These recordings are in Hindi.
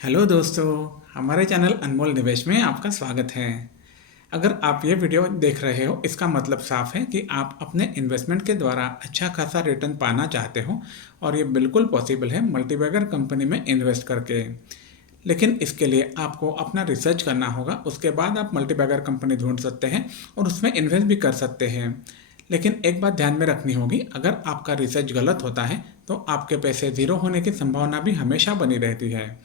हेलो दोस्तों, हमारे चैनल अनमोल निवेश में आपका स्वागत है। अगर आप ये वीडियो देख रहे हो, इसका मतलब साफ है कि आप अपने इन्वेस्टमेंट के द्वारा अच्छा खासा रिटर्न पाना चाहते हो और ये बिल्कुल पॉसिबल है मल्टीबैगर कंपनी में इन्वेस्ट करके। लेकिन इसके लिए आपको अपना रिसर्च करना होगा, उसके बाद आप मल्टीबैगर कंपनी ढूंढ सकते हैं और उसमें इन्वेस्ट भी कर सकते हैं। लेकिन एक बात ध्यान में रखनी होगी, अगर आपका रिसर्च गलत होता है तो आपके पैसे ज़ीरो होने की संभावना भी हमेशा बनी रहती है।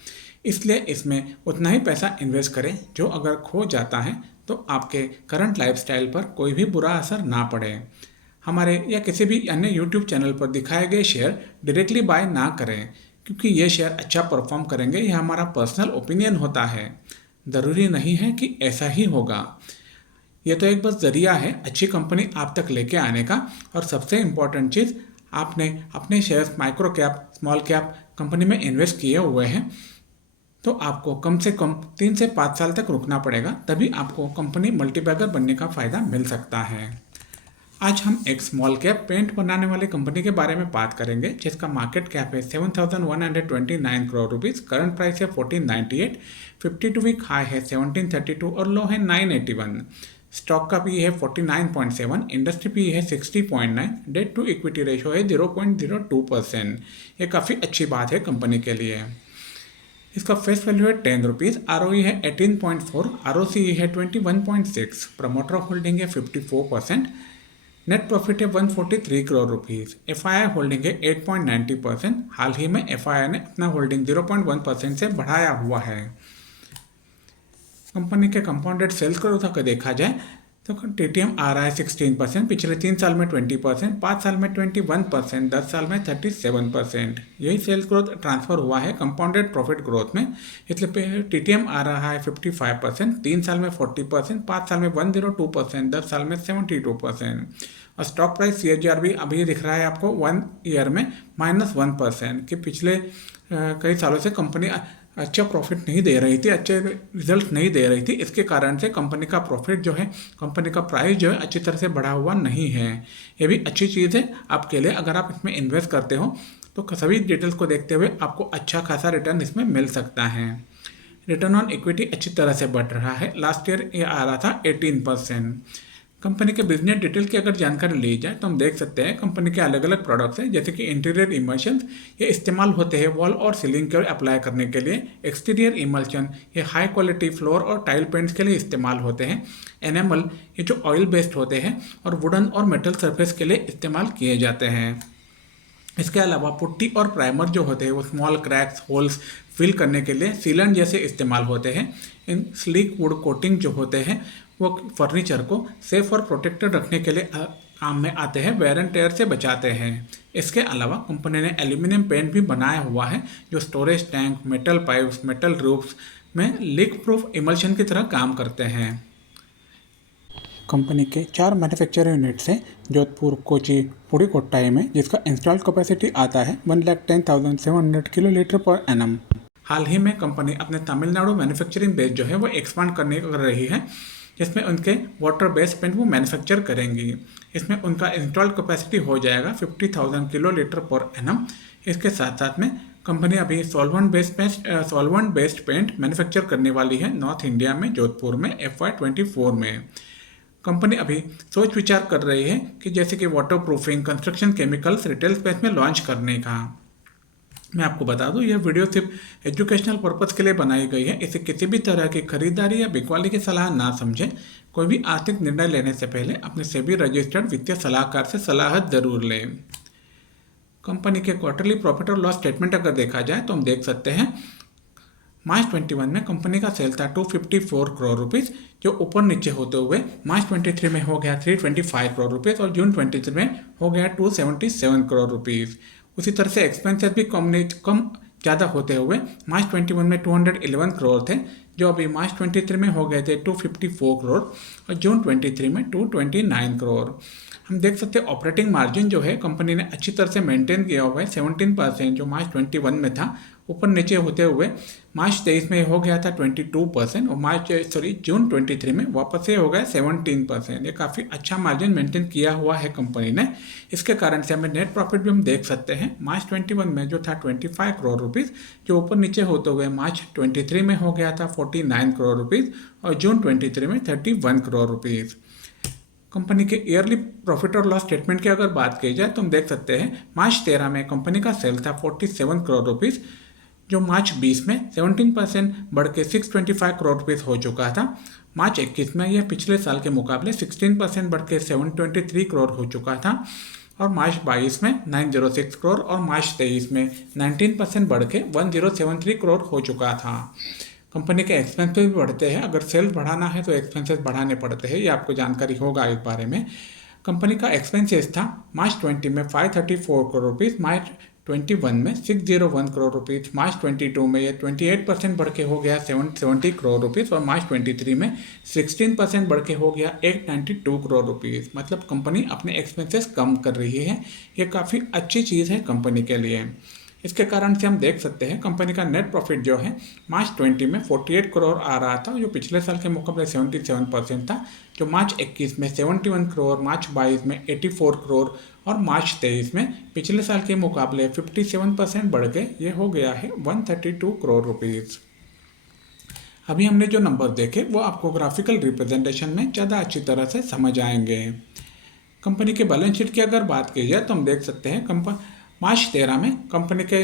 इसलिए इसमें उतना ही पैसा इन्वेस्ट करें जो अगर खो जाता है तो आपके करंट लाइफस्टाइल पर कोई भी बुरा असर ना पड़े। हमारे या किसी भी अन्य यूट्यूब चैनल पर दिखाए गए शेयर डायरेक्टली बाय ना करें, क्योंकि ये शेयर अच्छा परफॉर्म करेंगे, यह हमारा पर्सनल ओपिनियन होता है। ज़रूरी नहीं है कि ऐसा ही होगा। ये तो एक बस ज़रिया है अच्छी कंपनी आप तक लेके आने का। और सबसे इम्पॉर्टेंट चीज़, आपने अपने shares micro cap small cap company में इन्वेस्ट किए हुए हैं तो आपको कम से कम 3 से 5 साल तक रुकना पड़ेगा, तभी आपको कंपनी मल्टीबैगर बनने का फ़ायदा मिल सकता है। आज हम एक स्मॉल कैप पेंट बनाने वाली कंपनी के बारे में बात करेंगे, जिसका मार्केट कैप है 7,129 करोड़ रुपीज़, करंट प्राइस है 1498, 52 वीक हाई है 1732 और लो है 981। स्टॉक का पी है 49.7, इंडस्ट्री पी है 60.9, डेट टू इक्विटी रेशो है 0.02%। ये काफ़ी अच्छी बात है कंपनी के लिए। इसका फेस वैल्यू है 10 रुपीज़, आरओई है 18.4, आरओसीई है 21.6, प्रमोटर होल्डिंग है 54%, नेट प्रॉफिट है 143 करोड़ रुपीज़, एफआईआई होल्डिंग है 8.90%। हाल ही में एफआईआई ने अपना होल्डिंग 0.1% से बढ़ाया हुआ है। कंपनी के कंपाउंडेड सेल्स ग्रोथ अगर देखा जाए तो टीटीएम आ रहा है 16%, पिछले 3 साल में 20%, 5 साल में 21%, 10 साल में 37%। यही सेल्स ग्रोथ ट्रांसफर हुआ है कंपाउंडेड प्रॉफिट ग्रोथ में। इसलिए टीटीएम आ रहा है 55%, 3 साल में 40%, 5 साल में 102%, 10 साल में 72%। और स्टॉक प्राइस सीएजीआर भी अभी दिख रहा है आपको 1 ईयर में -1%। कि पिछले कई सालों से कंपनी अच्छा प्रॉफिट नहीं दे रही थी, अच्छे रिजल्ट नहीं दे रही थी। इसके कारण से कंपनी का प्रॉफिट जो है, कंपनी का प्राइस जो है अच्छी तरह से बढ़ा हुआ नहीं है। ये भी अच्छी चीज़ है आपके लिए। अगर आप इसमें इन्वेस्ट करते हो तो सभी डिटेल्स को देखते हुए आपको अच्छा खासा रिटर्न इसमें मिल सकता है। रिटर्न ऑन इक्विटी अच्छी तरह से बढ़ रहा है। लास्ट ईयर ये आ रहा था 18%। कंपनी के बिजनेस डिटेल की अगर जानकारी ली जाए तो हम देख सकते हैं कंपनी के अलग अलग प्रोडक्ट्स हैं, जैसे कि इंटीरियर इमल्शन, ये इस्तेमाल होते हैं वॉल और सीलिंग के अप्लाई करने के लिए। एक्सटीरियर इमल्शन, ये हाई क्वालिटी फ्लोर और टाइल पेंट्स के लिए इस्तेमाल होते हैं। एनेमल, ये जो ऑयल बेस्ड होते हैं और वुडन और मेटल सरफेस के लिए इस्तेमाल किए जाते हैं। इसके अलावा पुट्टी और प्राइमर जो होते हैं वो स्मॉल क्रैक्स होल्स फिल करने के लिए सीलेंट जैसे इस्तेमाल होते हैं। इन स्लीक वुड कोटिंग जो होते हैं वो फर्नीचर को सेफ और प्रोटेक्टेड रखने के लिए काम में आते हैं, वेयर एंड टेयर से बचाते हैं। इसके अलावा कंपनी ने एल्यूमिनियम पेंट भी बनाया हुआ है, जो storage tank, metal pipes, metal roofs में लीक प्रूफ इमल्शन की तरह काम करते हैं। कंपनी के 4 मैन्युफैक्चरिंग यूनिट्स हैं, जोधपुर, कोची, पुडुकोट्टाई में, जिसका इंस्टॉल्ड कैपेसिटी आता है 1,10,700 किलोलीटर पर एनम। हाल ही में कंपनी अपने तमिलनाडु मैन्युफैक्चरिंग बेस जो है वो एक्सपांड करने कर रही है, जिसमें उनके वाटर बेस्ड पेंट वो मैन्युफैक्चर करेंगी। इसमें उनका इंस्टॉल्ड कैपेसिटी हो जाएगा 50,000 किलोलीटर पर एनम। इसके साथ साथ में कंपनी अभी सॉल्वेंट बेस्ड पेंट मैन्युफैक्चर करने वाली है नॉर्थ इंडिया में, जोधपुर में, FY24 में। कंपनी अभी सोच विचार कर रही है कि जैसे कि water proofing, construction chemicals retail space में लॉन्च करने का। मैं आपको बता दूं, यह वीडियो सिर्फ एजुकेशनल पर्पज़ के लिए बनाई गई है। इसे किसी भी तरह की खरीदारी या बिकवाली की सलाह ना समझें। कोई भी आर्थिक निर्णय लेने से पहले अपने सेबी रजिस्टर्ड वित्तीय सलाहकार से सलाह जरूर लें। कंपनी के क्वार्टरली प्रॉफिट और लॉस स्टेटमेंट अगर देखा जाए तो हम देख सकते हैं मार्च 21 में कंपनी का सेल था 254 करोड़ रुपीज़, जो ऊपर नीचे होते हुए मार्च 23 में हो गया 325 करोड़ रुपीज़ और जून 23 में हो गया 277 करोड़ रुपीज़। उसी तरह से एक्सपेंसेस भी कम ज़्यादा होते हुए मार्च 21 में 211 करोड़ थे, जो अभी मार्च 23 में हो गए थे 254 करोड़ और जून 23 में 229 करोड़। हम देख सकते हैं ऑपरेटिंग मार्जिन जो है कंपनी ने अच्छी तरह से मेंटेन किया हुआ है 17%, जो मार्च 21 में था ऊपर नीचे होते हुए मार्च 23 में हो गया था 22% और जून 23 में वापस से हो गया 17%। ये काफ़ी अच्छा मार्जिन मेंटेन किया हुआ है कंपनी ने। इसके कारण से हमें नेट प्रॉफिट भी हम देख सकते हैं। मार्च 21 में जो था 25 करोड़ रुपीज़, जो ऊपर नीचे होते हुए मार्च 23 में हो गया था 49 करोड़ रुपीज़ और जून 23 में 31 करोड़ रुपीज़। कंपनी के ईयरली प्रॉफिट और लॉस स्टेटमेंट की अगर बात की जाए तो हम देख सकते हैं मार्च 13 में कंपनी का सेल था 47 करोड़ रुपीज़, जो मार्च 20 में 17% बढ़ के 625 करोड़ रुपीज़ हो चुका था। मार्च 21 में यह पिछले साल के मुकाबले 16% बढ़ के 723 करोड़ हो चुका था और मार्च 22 में 906 करोड़ और मार्च 23 में 19% बढ़ के 1073 करोड़ हो चुका था। कंपनी के एक्सपेंसेस भी बढ़ते हैं। अगर सेल्स बढ़ाना है तो एक्सपेंसेस बढ़ाने पड़ते हैं, ये आपको जानकारी होगा इस बारे में। कंपनी का एक्सपेंसेस था मार्च 20 में 534 करोड़ रुपीज़, मार्च 21 में 601 करोड़ रुपीज़, मार्च 22 में यह 28% बढ़ के हो गया 770 करोड़ रुपीज़ और मार्च 23 में 16% बढ़ के हो गया 892 करोड़ रुपीज़। मतलब कंपनी अपने एक्सपेंसेस कम कर रही है। ये काफ़ी अच्छी चीज़ है कंपनी के लिए। इसके कारण से हम देख सकते हैं कंपनी का नेट प्रॉफिट जो है मार्च 20 में 48 करोड़ आ रहा था, जो पिछले साल के मुकाबले 77% था। जो मार्च 21 में 71 करोड़, मार्च 22 में 84 करोड़ और मार्च 23 में पिछले साल के मुकाबले 57% बढ़ के ये हो गया है 132 करोड़ रुपीज़। अभी हमने जो नंबर देखे वो आपको ग्राफिकल रिप्रेजेंटेशन में ज़्यादा अच्छी तरह से समझ आएंगे। कंपनी के बैलेंस शीट की अगर बात की जाए तो हम देख सकते हैं मार्च 13 में कंपनी के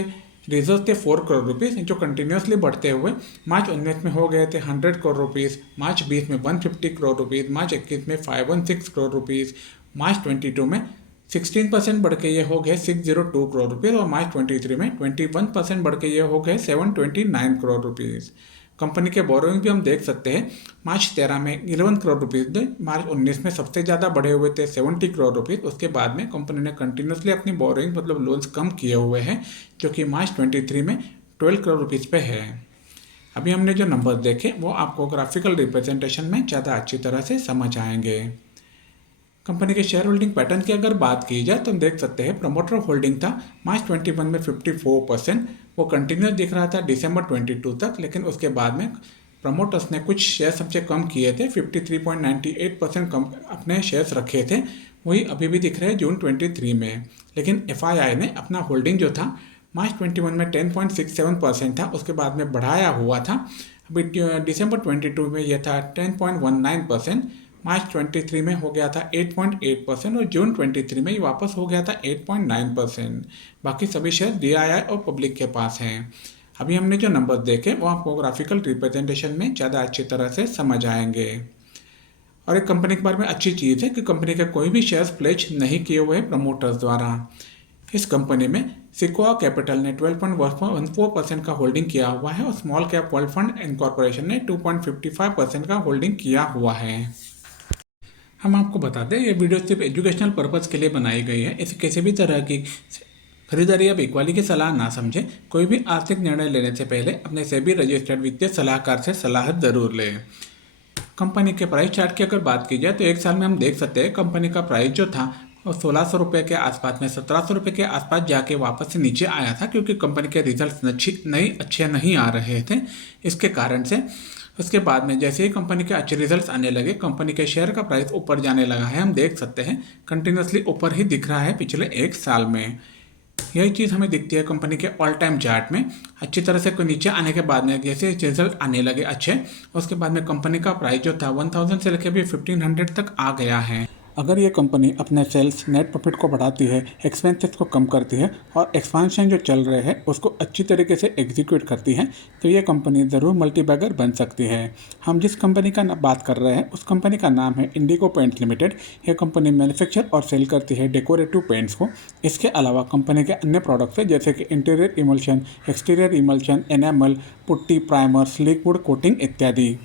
रिजर्व थे 4 करोड़ रुपीज़, जो कंटिन्यूसली बढ़ते हुए मार्च 19 में हो गए थे 100 करोड़ रुपीज़, मार्च 20 में 150 करोड़ रुपीज़, मार्च 21 में 516 करोड़ रुपीज़, मार्च 22 में 16% बढ़ के ये हो गए 602 करोड़ रुपीज़ और मार्च 23 में 21% बढ़ के ये हो गए 729 करोड़ रुपीज़। कंपनी के बोरोइंग भी हम देख सकते हैं। मार्च 13 में 11 करोड़ रुपीज़ थे, मार्च 19 में सबसे ज़्यादा बढ़े हुए थे 70 करोड़ रुपीज़। उसके बाद में कंपनी ने कंटिन्यूसली अपनी बोरोइंग मतलब लोन्स कम किए हुए हैं, जो कि मार्च 23 में 12 करोड़ रुपीज़ पे है। अभी हमने जो नंबर देखे वो आपको ग्राफिकल रिप्रेजेंटेशन में ज़्यादा अच्छी तरह से समझ आएंगे। कंपनी के शेयर होल्डिंग पैटर्न की अगर बात की जाए तो हम देख सकते हैं प्रमोटर होल्डिंग था मार्च 21 में 54%, वो कंटिन्यूस दिख रहा था दिसंबर 22 तक, लेकिन उसके बाद में प्रमोटर्स ने कुछ शेयर सबसे कम किए थे, 53.98% कम अपने शेयर्स रखे थे, वही अभी भी दिख रहे हैं जून 23 में। लेकिन FII ने अपना होल्डिंग जो था मार्च 21 में 10.67% था, उसके बाद में बढ़ाया हुआ था। अभी दिसंबर 22 में यह था 10.19%, मार्च 23 में हो गया था 8.8% और जून 23 में ये वापस हो गया था 8.9%। बाकी सभी शेयर DII और पब्लिक के पास हैं। अभी हमने जो नंबर देखे वो आपको ग्राफिकल रिप्रेजेंटेशन में ज़्यादा अच्छी तरह से समझ आएंगे। और एक कंपनी के बारे में अच्छी चीज़ है कि कंपनी के कोई भी शेयर्स प्लेज नहीं किए हुए प्रमोटर्स द्वारा। इस कंपनी में सिक्वा कैपिटल ने 12.14% का होल्डिंग किया हुआ है और small cap world fund incorporation ने 2.55% का होल्डिंग किया हुआ है। हम आपको बता दें ये वीडियो सिर्फ एजुकेशनल पर्पज़ के लिए बनाई गई है। इसे किसी भी तरह की खरीदारी या बिकवाली की सलाह ना समझें। कोई भी आर्थिक निर्णय लेने से पहले अपने सेबी रजिस्टर्ड वित्तीय सलाहकार से सलाह जरूर लें। कंपनी के प्राइस चार्ट की अगर बात की जाए तो एक साल में हम देख सकते हैं कंपनी का प्राइस जो था वो 1600 रुपये के आसपास में 1700 रुपये के आसपास जाके वापस से नीचे आया था, क्योंकि कंपनी के रिजल्ट अच्छे नहीं आ रहे थे। इसके कारण से उसके बाद में जैसे ही कंपनी के अच्छे रिजल्ट्स आने लगे कंपनी के शेयर का प्राइस ऊपर जाने लगा है। हम देख सकते हैं कंटिन्यूसली ऊपर ही दिख रहा है पिछले एक साल में। यही चीज़ हमें दिखती है कंपनी के ऑल टाइम चार्ट में। अच्छी तरह से कोई नीचे आने के बाद में जैसे रिजल्ट आने लगे अच्छे, उसके बाद में कंपनी का प्राइस जो था 1000 से लेकर भी 1500 तक आ गया है। अगर ये कंपनी अपने सेल्स नेट प्रॉफिट को बढ़ाती है, एक्सपेंसेस को कम करती है और एक्सपांशन जो चल रहे हैं उसको अच्छी तरीके से एग्जीक्यूट करती है तो ये कंपनी ज़रूर मल्टीबैगर बन सकती है। हम जिस कंपनी का बात कर रहे हैं उस कंपनी का नाम है इंडिगो पेंट्स लिमिटेड। ये कंपनी मैन्युफैक्चर और सेल करती है डेकोरेटिव पेंट्स को। इसके अलावा कंपनी के अन्य प्रोडक्ट्स है जैसे कि interior emulsion, exterior emulsion, enamel, putty, primer, slick wood coating इत्यादि।